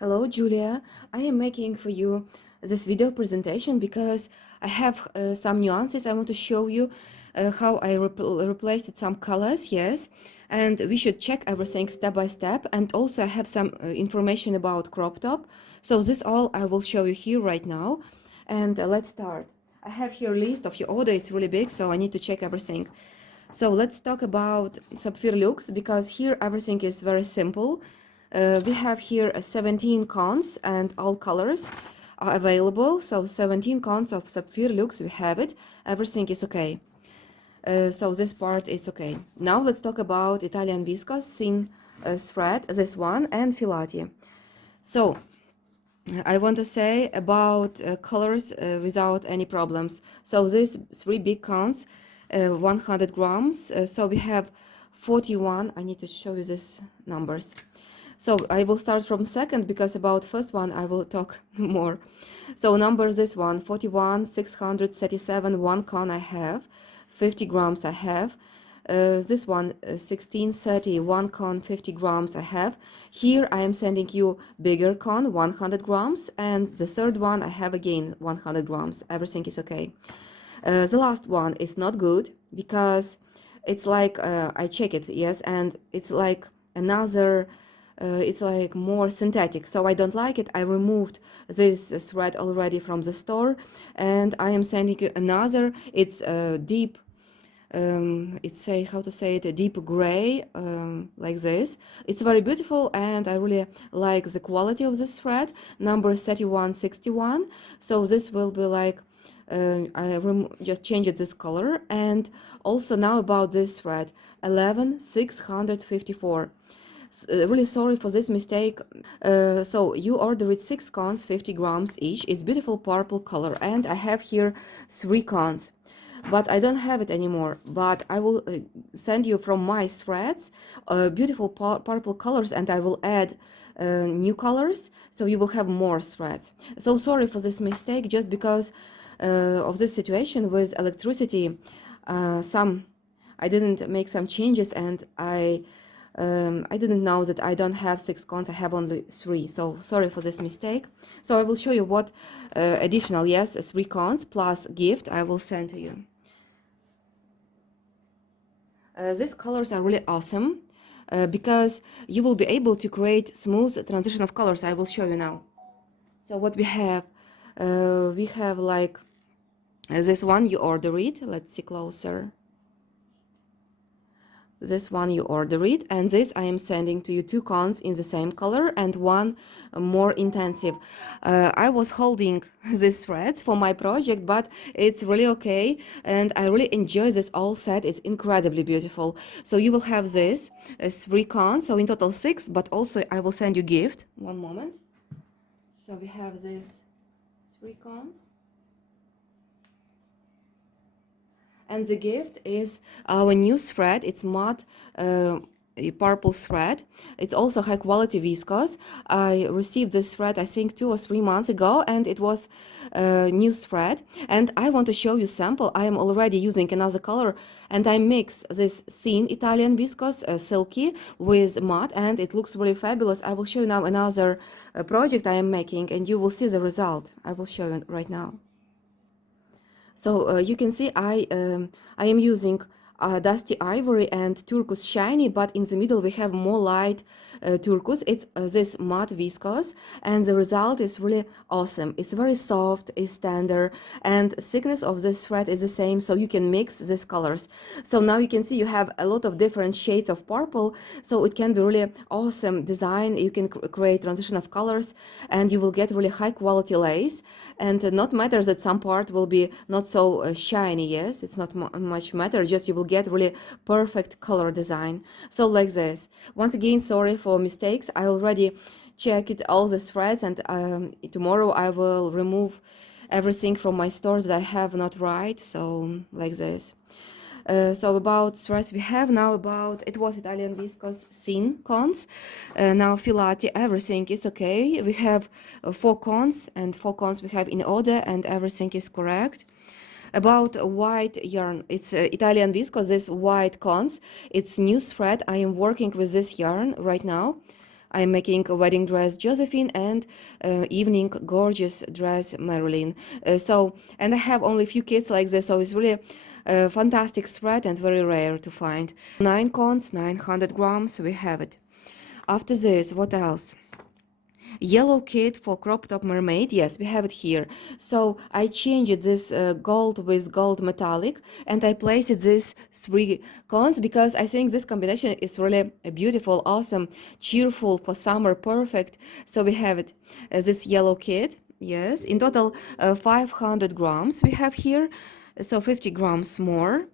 Hello, Julia. I am making for you this video presentation because I have some nuances I want to show you how I replaced some colors, yes, and we should check everything step by step. And also I have some information about crop top. So this all I will show you here right now. And let's start. I have here a list of your order. It's really big, so I need to check everything. So let's talk about Sapphire Lux because here everything is very simple. We have here 17 cones and all colors are available. So 17 cones of Sapphire Lux, we have it. Everything is okay. So this part is okay. Now let's talk about Italian viscose thin thread, this one, and Filati. So I want to say about colors without any problems. So these three big cones, 100 grams. So we have 41. I need to show you these numbers. So I will start from second because about first one I will talk more. So number this one, 41, 637, one cone I have, 50 grams I have. This one, 1630, one cone, 50 grams I have. Here I am sending you bigger cone, 100 grams, and the third one I have again 100 grams. Everything is okay. The last one is not good because it's like I check it, yes, and it's like another. It's like more synthetic, so I don't like it. I removed this thread already from the store, and I am sending you another. It's deep. It's how to say it, a deep gray, like this. It's very beautiful, and I really like the quality of this thread. Number 3161. So this will be like. I just changed this color, and also now about this thread, 11654. Really sorry for this mistake. So you ordered 6 cones, 50 grams each. It's beautiful purple color, and I have here 3 cones, but I don't have it anymore. But I will send you from my threads beautiful purple colors, and I will add new colors, so you will have more threads. So sorry for this mistake, just because of this situation with electricity. I didn't make some changes, and I didn't know that I don't have 6 cones, I have only 3. So sorry for this mistake. So I will show you what additional, yes, 3 cones plus gift I will send to you. These colors are really awesome because you will be able to create smooth transition of colors. I will show you now. So what we have like this one, you order it. Let's see closer. This one you order it, and this I am sending to you 2 cones in the same color and one more intensive. I was holding these threads for my project, but it's really okay, and I really enjoy this all set. It's incredibly beautiful. So you will have this 3 cones, so in total 6, but also I will send you gift. One moment. So we have this 3 cones. And the gift is our new thread. It's matte purple thread. It's also high quality viscose. I received this thread I think 2 or 3 months ago, and it was a new thread. And I want to show you sample. I am already using another color, and I mix this thin Italian viscose silky with matte, and it looks really fabulous. I will show you now another project I am making, and you will see the result. I will show you right now. So you can see I am using dusty ivory and turquoise shiny, but in the middle we have more light turquoise. It's this matte viscose, and the result is really awesome. It's very soft, it's tender, and thickness of this thread is the same, so you can mix these colors. So now you can see you have a lot of different shades of purple, so it can be really awesome design. You can create transition of colors, and you will get really high quality lace. And not matter that some part will be not so shiny, yes, it's not much matter, just you will get really perfect color design. So like this. Once again, sorry for mistakes. I already checked all the threads, and tomorrow I will remove everything from my stores that I have not right. So like this. So about threads we have now, about it was Italian viscose thin cones. Now Filati, everything is okay. We have 4 cones, and 4 cones we have in order, and everything is correct. About white yarn, it's Italian viscose, this white cones. It's new thread. I am working with this yarn right now. I'm making a wedding dress Josephine and evening gorgeous dress Marilyn. And I have only a few kits like this, so it's really a fantastic spread and very rare to find. 9 cones, 900 grams, we have it. After this, what else? Yellow kit for crop top mermaid. Yes, we have it here. So I changed this gold with gold metallic, and I placed this 3 cones because I think this combination is really beautiful, awesome, cheerful for summer, perfect. So we have it, this yellow kit. Yes, in total 500 grams we have here, so 50 grams more.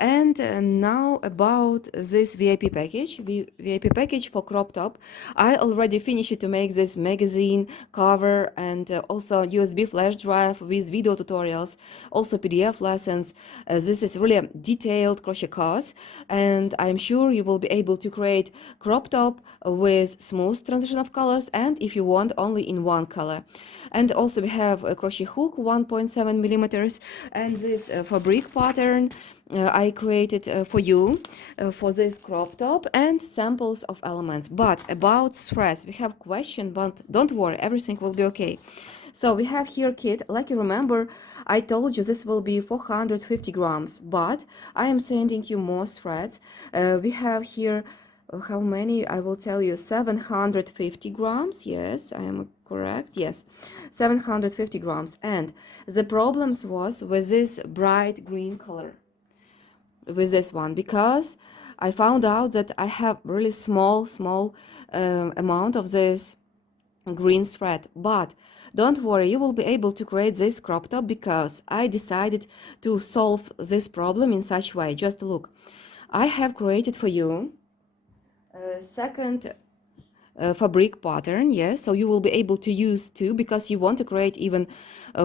And now about this VIP package, VIP package for crop top. I already finished to make this magazine cover and also USB flash drive with video tutorials, also PDF lessons. This is really a detailed crochet course, and I'm sure you will be able to create crop top with smooth transition of colors, and if you want, only in one color. And also we have a crochet hook 1.7 millimeters and this fabric pattern I created for you for this crop top and samples of elements. But about threads, we have question, but don't worry, everything will be okay. So we have here kit, like you remember, I told you this will be 450 grams, but I am sending you more threads. We have here, how many, I will tell you, 750 grams, yes, I am correct, yes, 750 grams. And the problems was with this bright green color, with this one, because I found out that I have really small amount of this green thread. But don't worry, you will be able to create this crop top because I decided to solve this problem in such way. Just look, I have created for you a second fabric pattern, yes, so you will be able to use 2 because you want to create even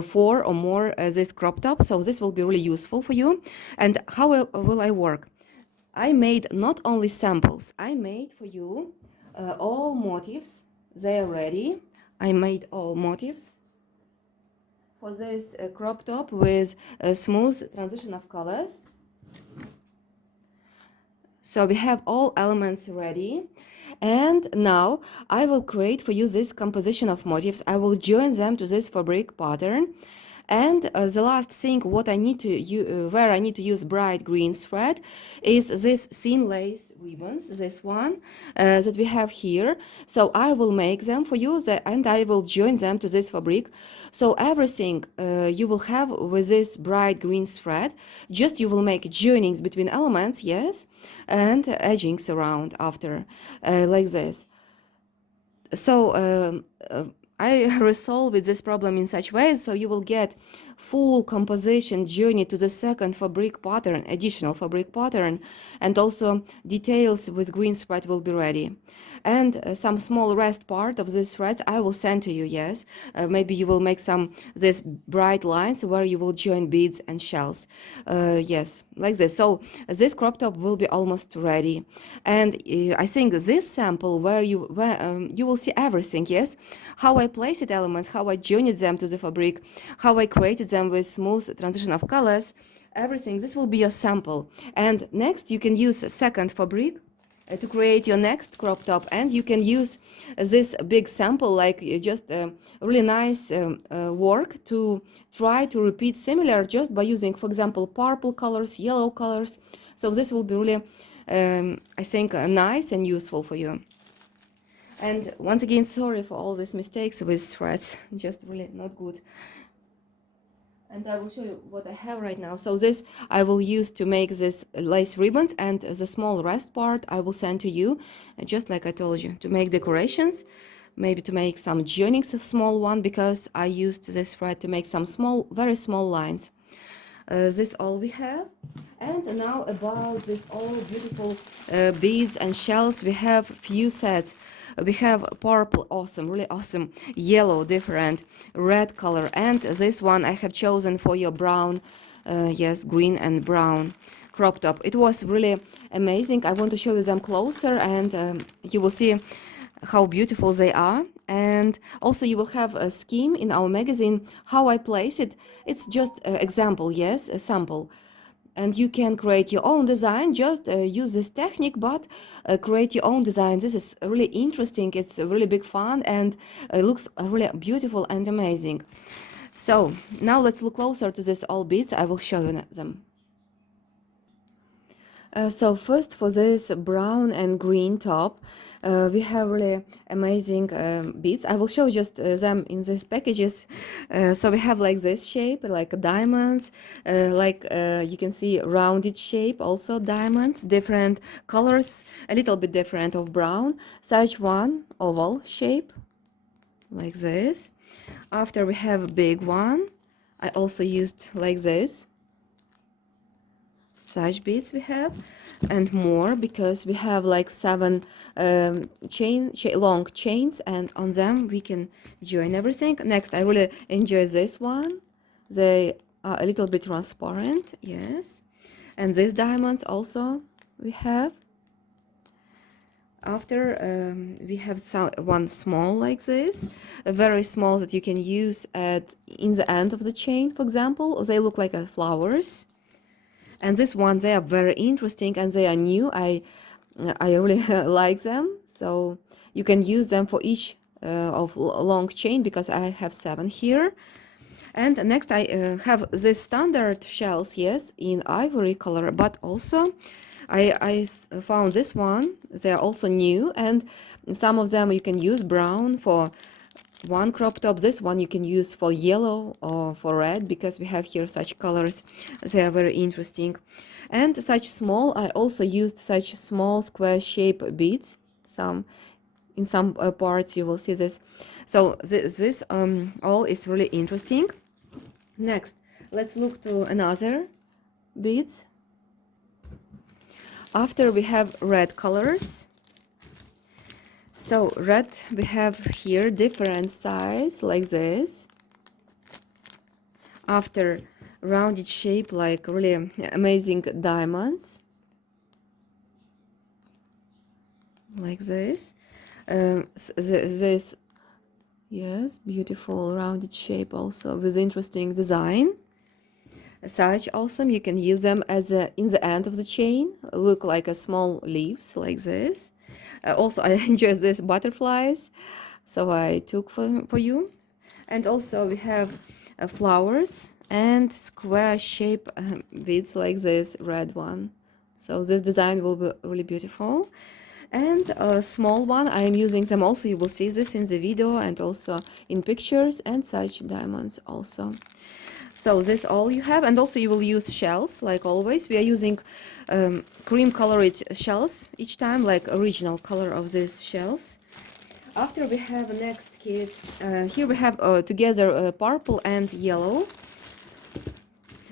4 or more this crop top, so this will be really useful for you. And how will I work? I made not only samples, I made for you all motifs. They are ready. I made all motifs for this crop top with a smooth transition of colors. So we have all elements ready. And now I will create for you this composition of motifs. I will join them to this fabric pattern. And the last thing what I need to where I need to use bright green thread is this thin lace ribbons, this one that we have here. So I will make them for you and I will join them to this fabric. So everything you will have with this bright green thread, just you will make joinings between elements, yes, and edgings around after like this. So I resolved this problem in such way, so you will get full composition journey to the second fabric pattern, additional fabric pattern, and also details with green thread will be ready. And some small rest part of these threads I will send to you, yes. Maybe you will make some this bright lines where you will join beads and shells. Yes, like this. So this crop top will be almost ready. And I think this sample where you will see everything, yes. How I placed elements, how I joined them to the fabric, how I created them with smooth transition of colors, everything. This will be your sample. And next you can use a second fabric to create your next crop top, and you can use this big sample like just really nice work to try to repeat similar just by using, for example, purple colors, yellow colors. So this will be really I think nice and useful for you. And once again, sorry for all these mistakes with threads, just really not good. And I will show you what I have right now. So this I will use to make this lace ribbons, and the small rest part I will send to you, just like I told you, to make decorations, maybe to make some joinings, a small one, because I used this thread to make some small, very small lines. This all we have. And now about this all beautiful beads and shells, we have few sets. We have purple, awesome, really awesome, yellow, different, red color, and this one I have chosen for your brown, yes, green and brown crop top. It was really amazing. I want to show you them closer, and you will see how beautiful they are. And also you will have a scheme in our magazine how I place it. It's just an example, yes, a sample. and you can create your own design. Just use this technique, but create your own design. This is really interesting. It's a really big fun, and it looks really beautiful and amazing. So now let's look closer to this all beads. I will show you them. So first, for this brown and green top, we have really amazing beads. I will show just them in these packages. So we have like this shape, like diamonds, you can see rounded shape, also diamonds, different colors, a little bit different of brown. Such one oval shape, like this. After we have a big one, I also used like this. Such beads we have, and more, because we have like 7 long chains, and on them we can join everything. Next, I really enjoy this one. They are a little bit transparent, yes. And these diamonds also we have. After we have one small like this, very small, that you can use in the end of the chain, for example. They look like flowers. And this one, they are very interesting, and they are new. I really like them. So you can use them for each of long chain, because I have 7 here. And next I have this standard shells, yes, in ivory color, but also I found this one. They are also new, and some of them you can use brown for one crop top. This one you can use for yellow or for red, because we have here such colors. They are very interesting. And such small, I also used such small square shape beads. In some parts you will see this. So this all is really interesting. Next, let's look to another beads. After we have red colors. So red, we have here different size, like this. After rounded shape, like really amazing diamonds, like this. This, yes, beautiful rounded shape, also with interesting design. Such awesome. You can use them as in the end of the chain, look like a small leaves, like this. Also, I enjoy these butterflies, so I took for you. And also we have flowers and square shape beads, like this red one. So this design will be really beautiful. And a small one, I am using them also. You will see this in the video and also in pictures, and such diamonds also. So this all you have, and also you will use shells, like always. We are using cream colored shells each time, like original color of these shells. After we have a next kit, here we have together purple and yellow.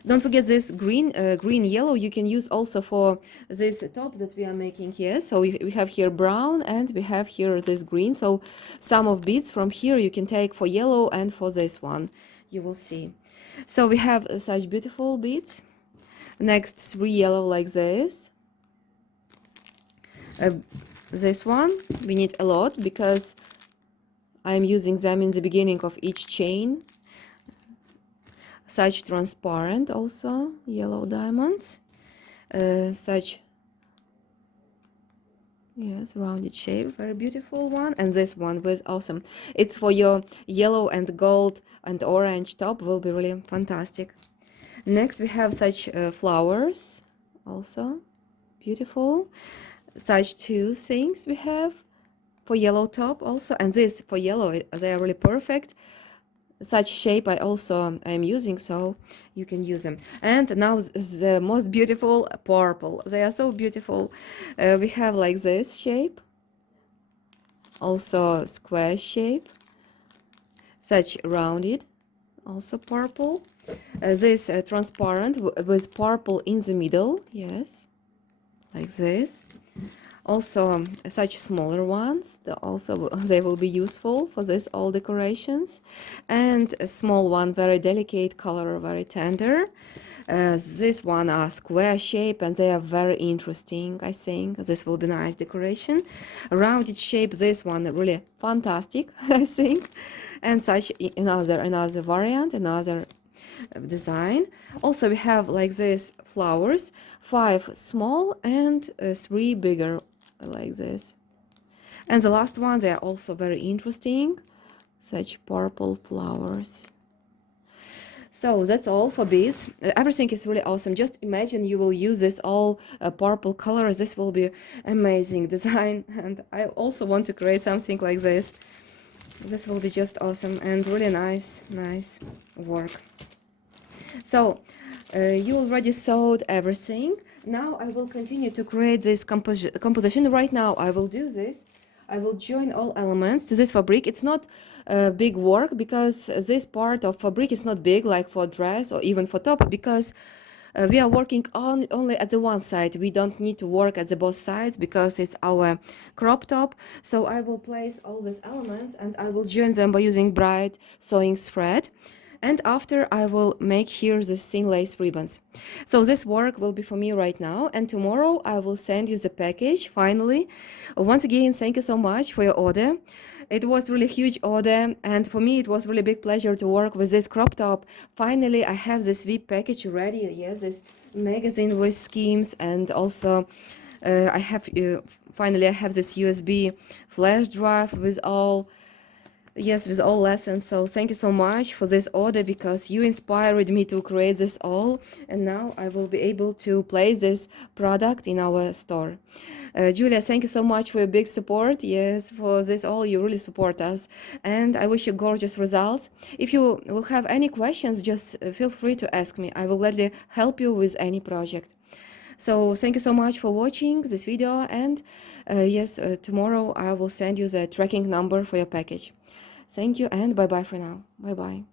Don't forget this green yellow you can use also for this top that we are making here. So we have here brown, and we have here this green. So some of beads from here you can take for yellow and for this one, you will see. So we have such beautiful beads. Next, 3 yellow like this. This one we need a lot, because I am using them in the beginning of each chain. Such transparent also yellow diamonds. Such, yes, rounded shape, very beautiful one. And this one was awesome. It's for your yellow and gold and orange top, will be really fantastic. Next we have such flowers, also beautiful. Such 2 things we have for yellow top also, and this for yellow, they are really perfect. Such shape I also am using, so you can use them. And now the most beautiful purple. They are so beautiful. We have like this shape, also square shape, such rounded, also purple. This transparent with purple in the middle, yes, like this. Also such smaller ones, they will be useful for this all decorations. And a small one, very delicate color, very tender. This one are square shape, and they are very interesting. I think this will be nice decoration. Rounded shape, this one really fantastic, I think. And such another variant, another design. Also we have like this flowers, 5 small and 3 bigger, like this. And the last one, they are also very interesting, such purple flowers. So that's all for beads. Everything is really awesome. Just imagine you will use this all purple colors. This will be amazing design. And I also want to create something like this. This will be just awesome and really nice work. So you already sewed everything. Now I will continue to create this composition. Right now I will do this. I will join all elements to this fabric. It's not big work because this part of fabric is not big like for dress or even for top, because we are working only at the one side. We don't need to work at the both sides because it's our crop top. So I will place all these elements and I will join them by using bright sewing thread. And after I will make here the thin lace ribbons. So this work will be for me right now, and tomorrow I will send you the package finally. Once again, thank you so much for your order. It was really huge order, and for me it was really big pleasure to work with this crop top. Finally I have this VIP package ready. Yes, this magazine with schemes, and also I have finally I have this USB flash drive with all, yes, with all lessons. So thank you so much for this order, because you inspired me to create this all, and now I will be able to place this product in our store. Julia, thank you so much for your big support. Yes, for this all, you really support us, and I wish you gorgeous results. If you will have any questions, just feel free to ask me. I will gladly help you with any project. So thank you so much for watching this video, and yes, tomorrow I will send you the tracking number for your package. Thank you, and bye bye for now. Bye bye.